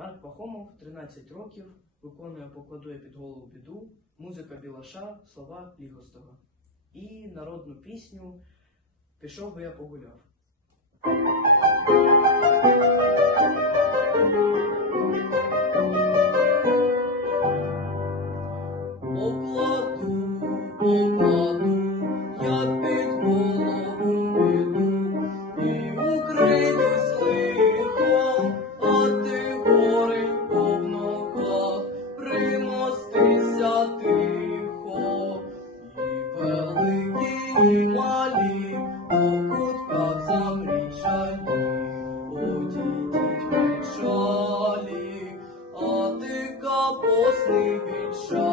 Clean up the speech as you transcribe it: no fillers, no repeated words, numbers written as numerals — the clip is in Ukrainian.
Марк Пахомов, 13 років, виконує «Покладу я під голову біду», музика Білаша, слова Лігостова. І народну пісню «Пішов би я погуляв». Покладу я під голову біду і укриюсь лихом, а ти горенько в ногах, примостися тихо. І великі, і малі, по кутках замрічані, одійдіть печалі, а ти капосний більша.